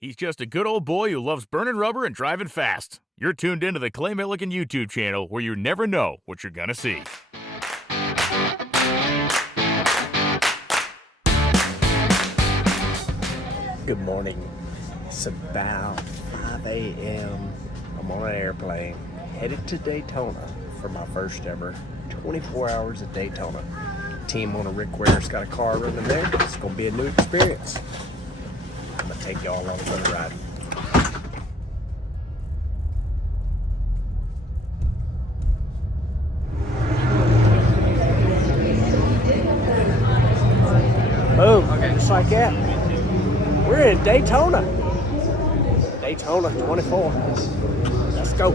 He's just a good old boy who loves burning rubber and driving fast. You're tuned into the Clay Millican YouTube channel where you never know what you're gonna see. Good morning. It's about 5 a.m. I'm on an airplane headed to Daytona for my first ever 24 hours of Daytona. Team on a Rick Ware's got a car running there. It's going to be a new experience. I'm going to take y'all along for the ride. Boom. Okay. Just like that. We're in Daytona. Daytona 24. Let's go.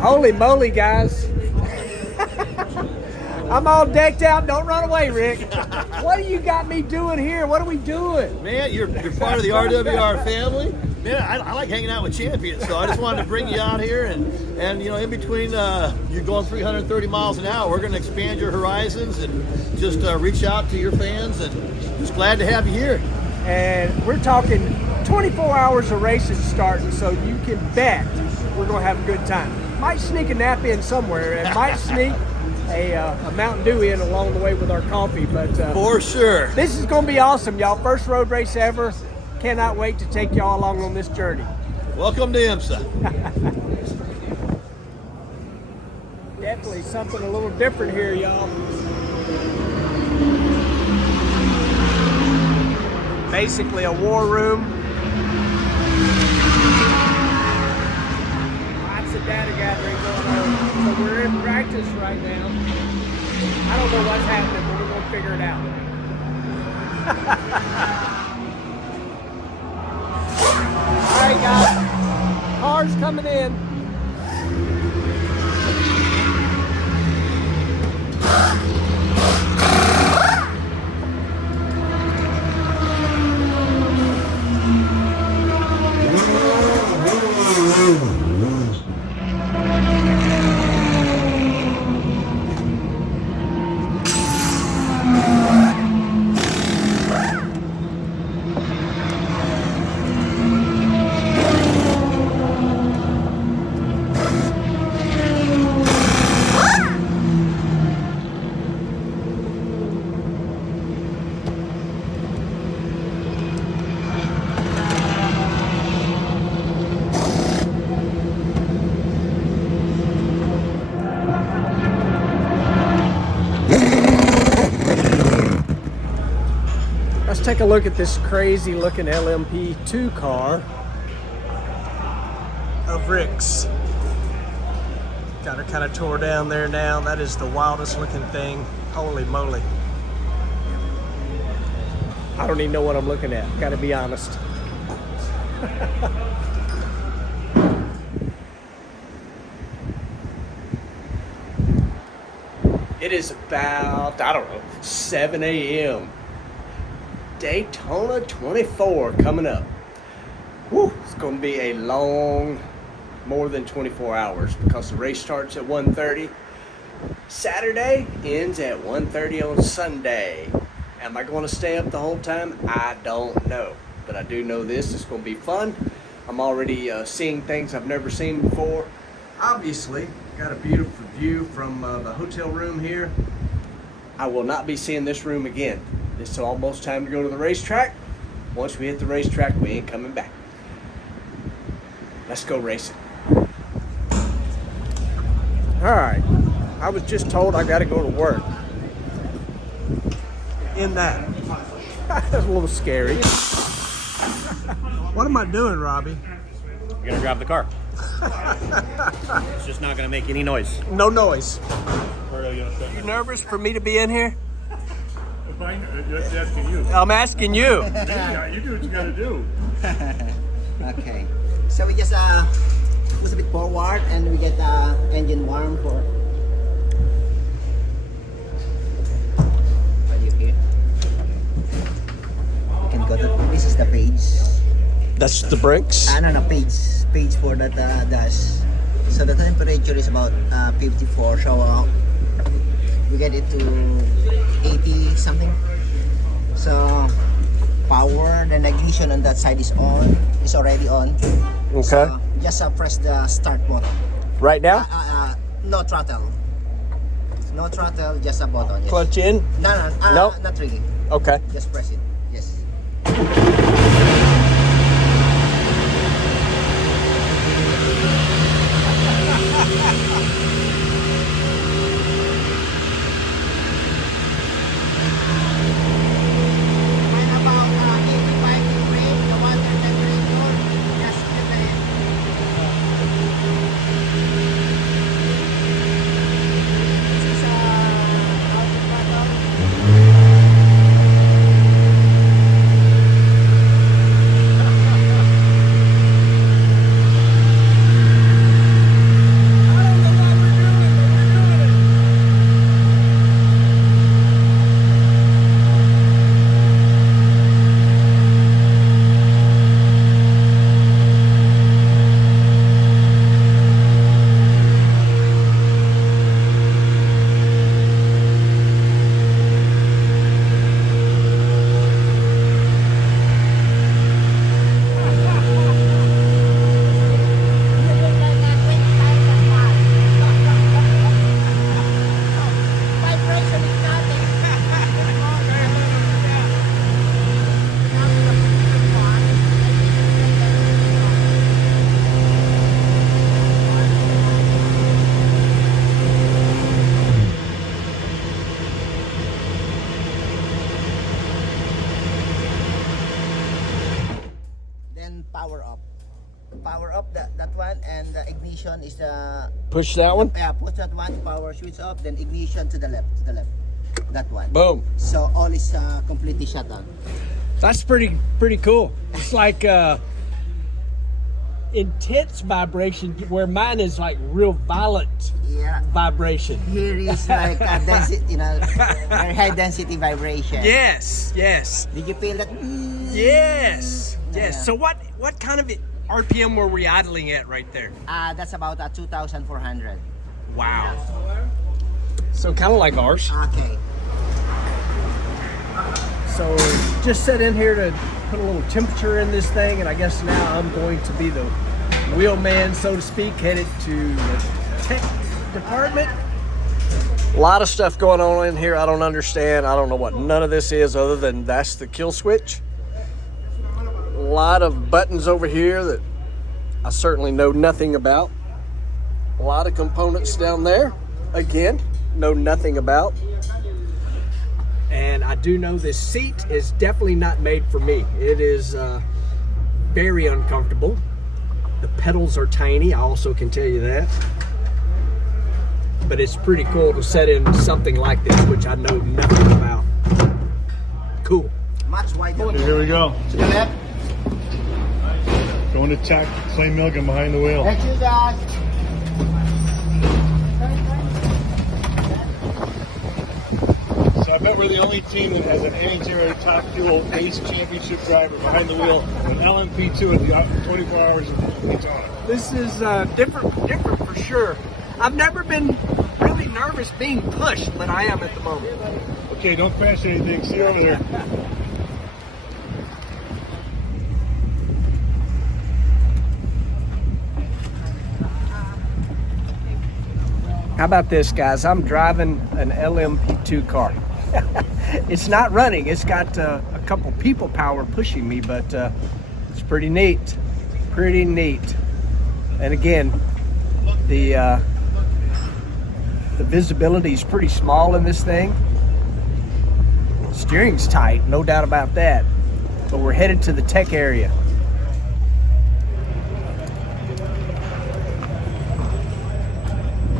Holy moly, guys. I'm all decked out. Don't run away, Rick. What do you got me doing here? What are we doing? Man, you're part of the RWR family. Man, I like hanging out with champions, so I just wanted to bring you out here and you know, in between you're going 330 miles an hour, we're going to expand your horizons and just reach out to your fans, and just glad to have you here. And we're talking 24 hours of racing starting, so you can bet we're going to have a good time. Might sneak a nap in somewhere, and might sneak a Mountain Dew in along the way with our coffee. But for sure, this is going to be awesome, y'all. First road race ever. Cannot wait to take y'all along on this journey. Welcome to IMSA. Definitely something a little different here, y'all. Basically a war room. Lots of data gathering going on. So we're in practice right now. I don't know what's happening, but we're going to figure it out. All right, guys. Cars coming in. Let's take a look at this crazy looking LMP2 car of Rick's. Got her kind of tore down there now. That is the wildest looking thing. Holy moly. I don't even know what I'm looking at, gotta be honest. It is about, I don't know, 7 a.m. Daytona 24 coming up. Woo, it's going to be a long, more than 24 hours because the race starts at 1:30 Saturday, ends at 1:30 on Sunday. Am I going to stay up the whole time? I don't know, but I do know this is going to be fun. I'm already seeing things I've never seen before. Obviously, got a beautiful view from the hotel room here. I will not be seeing this room again. It's almost time to go to the racetrack. Once we hit the racetrack, we ain't coming back. Let's go racing. All right. I was just told I got to go to work. In that. That's a little scary. What am I doing, Robbie? You're going to drive the car. It's just not going to make any noise. No noise. Where are you going to sit? You nervous for me to be in here? That's asking you. I'm asking you. Yeah, you do what you gotta do. Okay, so we just push a bit forward and we get engine warm for. Are you here? You can go to, this is the page. That's the brakes? No, page for that dash. So the temperature is about 54, so we get it to 80 something. So power, then ignition on that side is on. It's already on. Okay. So just press the start button. Right now? No throttle. No throttle, just a button. Yes. Clutch in? No, Nope. not really. Okay. Just press it. Yes. And about 85 degree, the water temperature, just give it. This is auto throttle. Vibration is nothing. Then power up. Power up that one, and the ignition is the Push that one? yeah, push that one, power switch up, then ignition to the left, that one. Boom. So all is completely shut down. That's pretty cool. It's like intense vibration, where mine is like real violent Yeah. vibration. Here is like a density, very high density vibration. Yes. Did you feel that? Yes. Yeah. So what kind of RPM were we idling at right there? That's about 2,400. Wow. So kind of like ours. Okay. So just set in here to put a little temperature in this thing, and I guess now I'm going to be the wheelman, so to speak, headed to the tech department. A lot of stuff going on in here I don't understand. I don't know what none of this is other than that's the kill switch. A lot of buttons over here that I certainly know nothing about. A lot of components down there, again, know nothing about. And I do know this seat is definitely not made for me. It is very uncomfortable. The pedals are tiny, I also can tell you that. But it's pretty cool to set in something like this, which I know nothing about. Cool. Much wider. Here we go. To the left. Going to attack Clay Milligan behind the wheel. Thank you guys. So I bet we're the only team that has an NHRA Top Fuel Base Championship driver behind the wheel, an LMP2 at the 24 Hours of Daytona. This is different for sure. I've never been really nervous being pushed, but I am at the moment. Okay, don't crash anything. See you over there. How about this, guys? I'm driving an LMP2 car. It's not running. It's got a couple people power pushing me, but it's pretty neat. Pretty neat. And again, the visibility is pretty small in this thing. Steering's tight, no doubt about that. But we're headed to the tech area.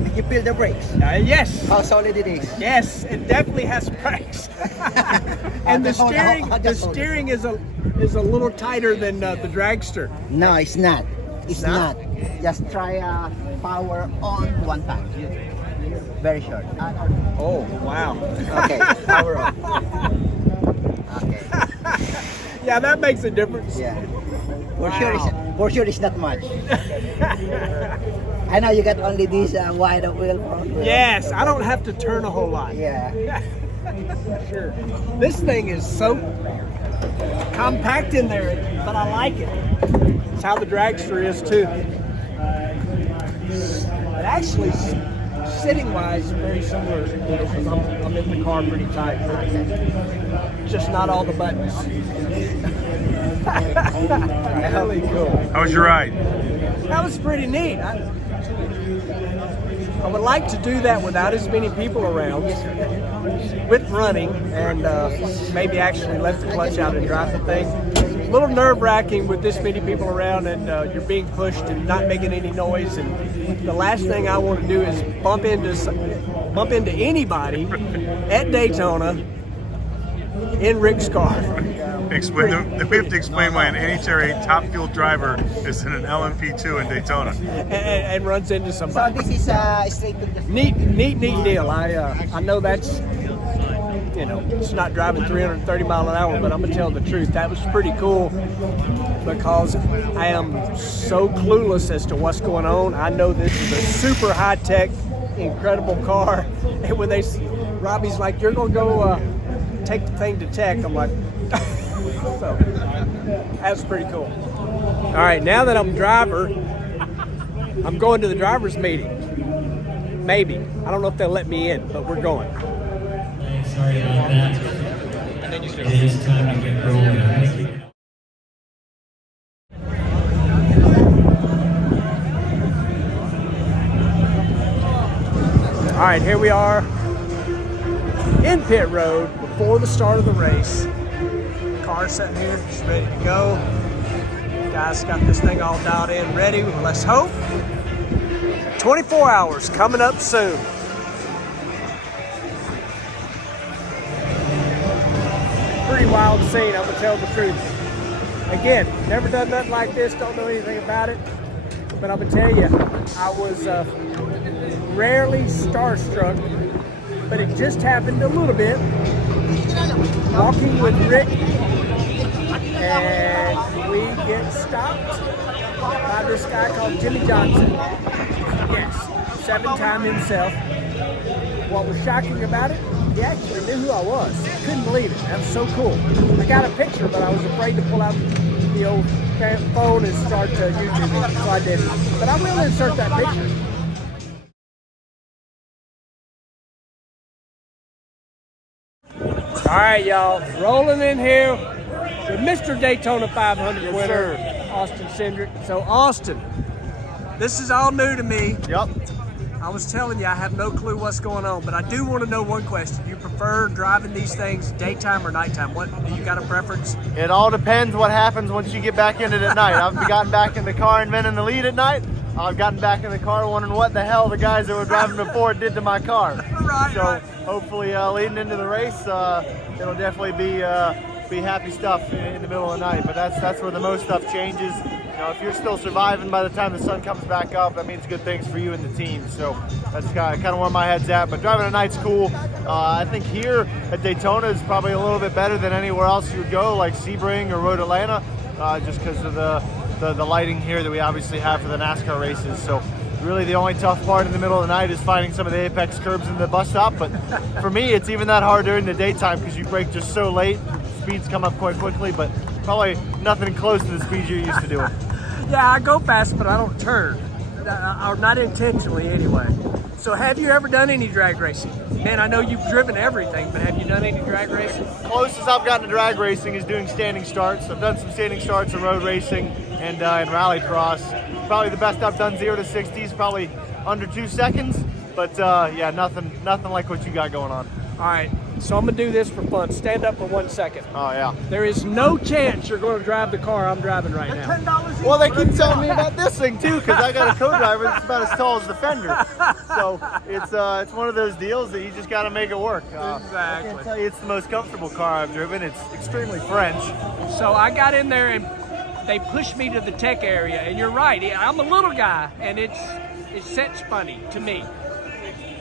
Did you feel the brakes? Yes. How solid it is? Yes, it definitely has brakes. And the steering is a little tighter than the dragster. No, it's not. It's not. Just try power on one time. Very short. Oh, wow. Okay, power on. Okay. Yeah, that makes a difference. Yeah. For sure, it's not much. I know you got only this wide wheel. Yes, I don't have to turn a whole lot. Yeah. Sure. This thing is so compact in there, but I like it. It's how the dragster is too. But actually, sitting-wise, very similar, because I'm in the car pretty tight. Just not all the buttons. Really cool. How was your ride? That was pretty neat. I would like to do that without as many people around, with running, and maybe actually let the clutch out and drive the thing. A little nerve-wracking with this many people around, and you're being pushed and not making any noise. And the last thing I want to do is bump into anybody at Daytona in Rick's car. We have to explain why an NHRA top fuel driver is in an LMP2 in Daytona. And runs into So somebody. this is straight to the Neat deal. I know that's, it's not driving 330 miles an hour, but I'm gonna tell the truth. That was pretty cool because I am so clueless as to what's going on. I know this is a super high tech, incredible car, and when Robbie's like, "You're gonna go take the thing to tech," I'm like, so that's pretty cool. All right, now that I'm driver, I'm going to the driver's meeting. Maybe. I don't know if they'll let me in, but we're going. Sorry about that. It is time to get rolling. All right, here we are in pit road before the start of the race. Car sitting here, just ready to go. Guys got this thing all dialed in, ready. Let's hope. 24 hours coming up soon. Pretty wild scene, I'm gonna tell the truth. Again, never done nothing like this, don't know anything about it. But I'm gonna tell you, I was rarely starstruck, but it just happened a little bit. Walking with Rick, and we get stopped by this guy called Jimmy Johnson. Yes, 7-time himself. What was shocking about it, he actually knew who I was. Couldn't believe it. That was so cool. I got a picture, but I was afraid to pull out the old phone and start YouTube it, so I didn't. But I will insert that picture. All right, y'all, rolling in here with Mr. Daytona 500 winner, Austin Cindric. So, Austin, this is all new to me. Yep. I was telling you, I have no clue what's going on, but I do want to know one question. You prefer driving these things daytime or nighttime? What, do you got a preference? It all depends what happens once you get back in it at night. I've gotten back in the car and been in the lead at night. I've gotten back in the car wondering what the hell the guys that were driving before did to my car. Right. Hopefully leading into the race, it'll definitely be happy stuff in the middle of the night. But that's where the most stuff changes. If you're still surviving by the time the sun comes back up, that means good things for you and the team. So that's kind of where my head's at. But driving at night's cool. I think here at Daytona is probably a little bit better than anywhere else you would go, like Sebring or Road Atlanta, just because of the lighting here that we obviously have for the NASCAR races. So really the only tough part in the middle of the night is finding some of the apex curbs in the bus stop. But for me, it's even that hard during the daytime because you brake just so late. Speeds come up quite quickly, but probably nothing close to the speeds you're used to doing. Yeah, I go fast, but I don't turn. Or not intentionally anyway. So have you ever done any drag racing? Man, I know you've driven everything, but have you done any drag racing? Closest I've gotten to drag racing is doing standing starts. I've done some standing starts in road racing and in rally cross. Probably the best I've done 0 to 60 is probably under 2 seconds. But yeah, nothing like what you got going on. All right, so I'm gonna do this for fun. Stand up for 1 second. Oh yeah. There is no chance you're gonna drive the car I'm driving right now. Well, they keep telling me about this thing too, because I got a co-driver that's about as tall as the fender. So it's one of those deals that you just got to make it work. Exactly. I can't tell you it's the most comfortable car I've driven. It's extremely French. So I got in there and they pushed me to the tech area, and you're right. I'm a little guy, and it sits funny to me.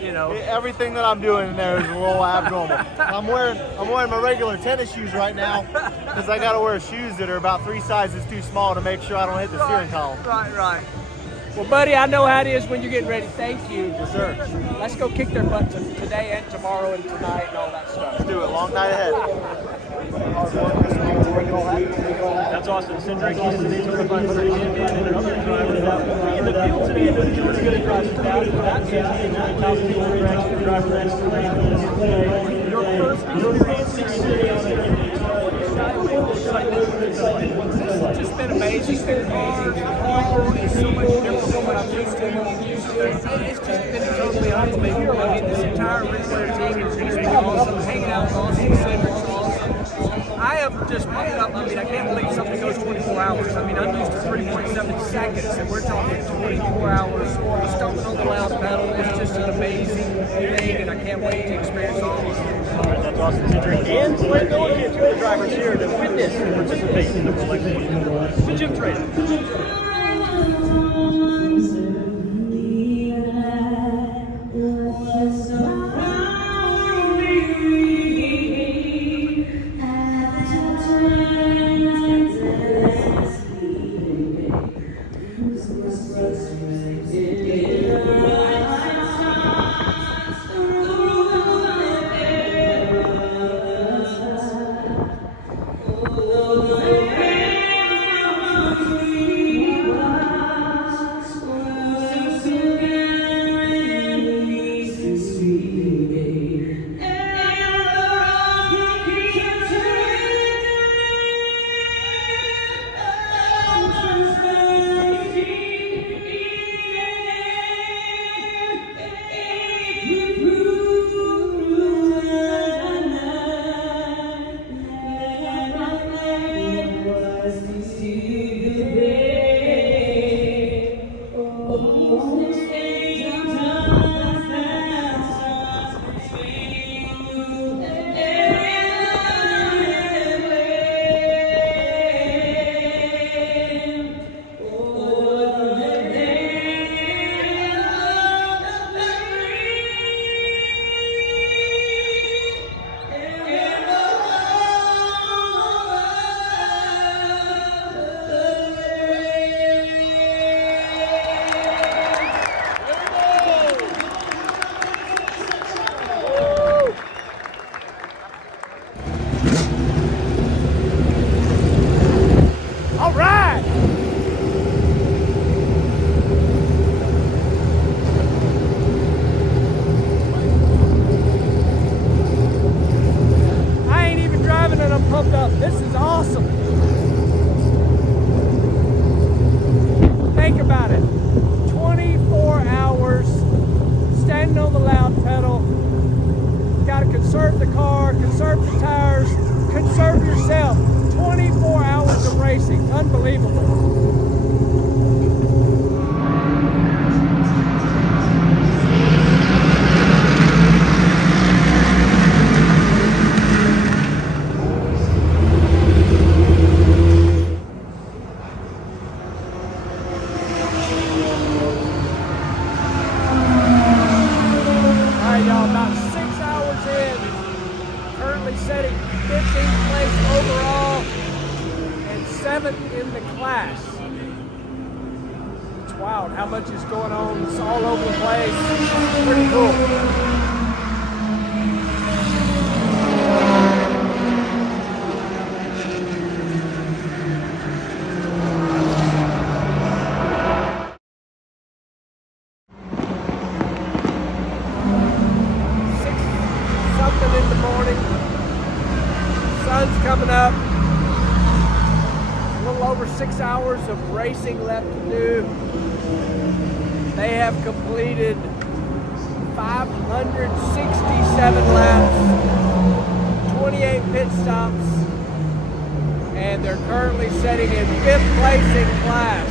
Everything that I'm doing in there is a little abnormal. I'm wearing my regular tennis shoes right now because I got to wear shoes that are about 3 sizes too small to make sure I don't hit the steering column. Right. Well, buddy, I know how it is when you're getting ready. Thank you. Yes, sir. Let's go kick their butt today and tomorrow and tonight and all that stuff. Let's do it. Long night ahead. That's Austin Cindric. He's the Daytona 500 champion and another driver that will be in the field today. But he was going to drive to that. That is a 9,000 fuel interaction driver that's today. Your first experience It's just been amazing. The car is so much different from what I'm used to. It's just been totally unbelievable. I mean, this entire regular team has just been awesome. Hanging out with Austin Cindric's awesome. I am just pumped up. I mean, I can't believe something goes 24 hours. I mean, I'm used to 3.7 seconds, and we're talking 24 hours. Stomping on the loud pedal is just an amazing thing, and I can't wait to experience all of it. All right, that's Austin Cindric. And we're going to get two of the drivers here to witness and participate in the Rolex. To Jim Trader. Conserve the car, conserve the tires, conserve yourself. 24 hours of racing. Unbelievable. Setting 15th place overall and 7th in the class. It's wild how much is going on. It's all over the place. It's pretty cool. Sun's coming up. A little over 6 hours of racing left to do. They have completed 567 laps, 28 pit stops, and they're currently sitting in 5th place in class.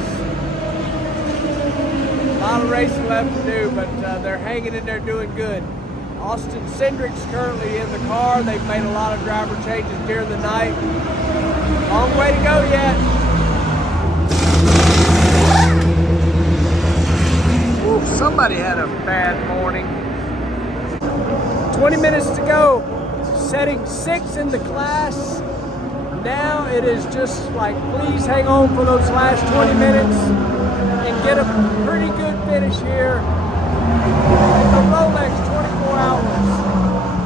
A lot of racing left to do, but they're hanging in there doing good. Austin Cindric's currently in the car. They've made a lot of driver changes during the night. Long way to go yet. Ooh, somebody had a bad morning. 20 minutes to go. Setting 6 in the class. Now it is just like, please hang on for those last 20 minutes. and get a pretty good finish here at the Rolex 24 hours.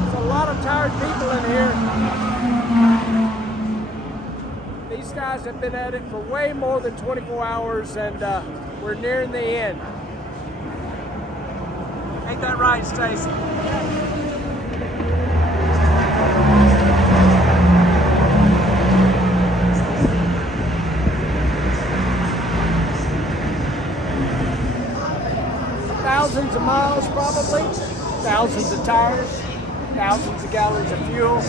There's a lot of tired people in here. These guys have been at it for way more than 24 hours, and we're nearing the end. Ain't that right, Stacy? Thousands of miles, probably, thousands of tires, thousands of gallons of fuel,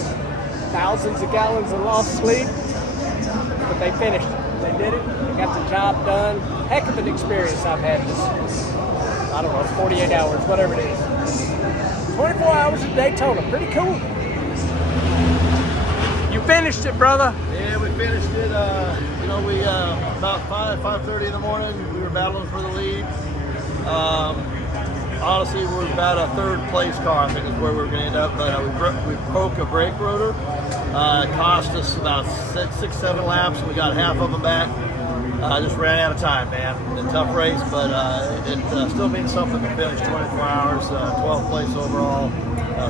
thousands of gallons of lost sleep, but they finished it. They did it. They got the job done. Heck of an experience I've had this, I don't know, 48 hours, whatever it is. 24 hours of Daytona, pretty cool. You finished it, brother. Yeah, we finished it. You know, we about 5:30 in the morning. We were battling for the lead. Honestly, we're about a third place car, I think is where we were going to end up, but we broke a brake rotor. It cost us about 6-7 laps, and we got half of them back. Just ran out of time, man. A tough race, but it still means something to finish 24 hours, 12th place overall,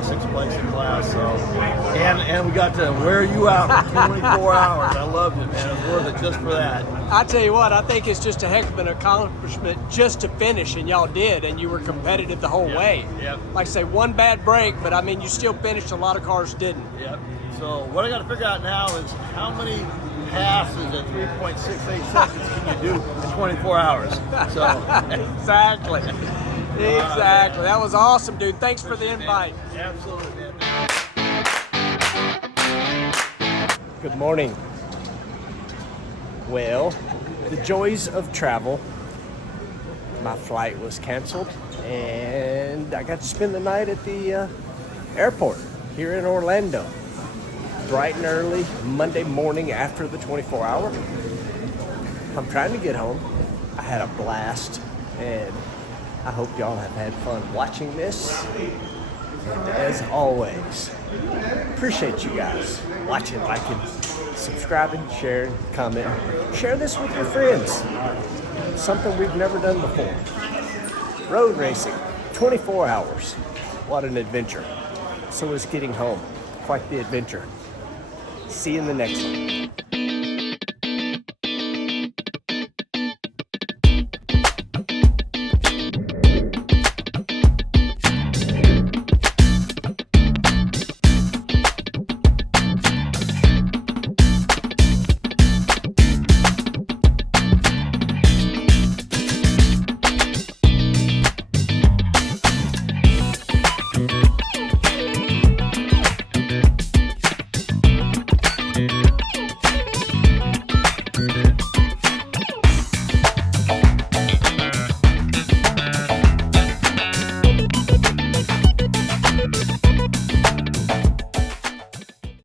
6th place in class. So, and we got to wear you out for 24 hours. I loved it, man. It was worth it just for that. I tell you what, I think it's just a heck of an accomplishment just to finish, and y'all did, and you were competitive the whole way. Yep. Like I say, one bad break, but I mean, you still finished. A lot of cars didn't. Yep. So what I got to figure out now is how many passes at 3.68 seconds can you do in 24 hours? So Exactly. Exactly. That was awesome, dude. Thanks for the invite. Absolutely, man. Good morning. Well, the joys of travel. My flight was canceled, and I got to spend the night at the airport here in Orlando. Bright and early, Monday morning after the 24 hour. I'm trying to get home. I had a blast, and I hope y'all have had fun watching this. And as always, appreciate you guys watching, liking, subscribing, sharing, commenting. Share this with your friends. Something we've never done before. Road racing, 24 hours. What an adventure. So is getting home. Quite the adventure. See you in the next one.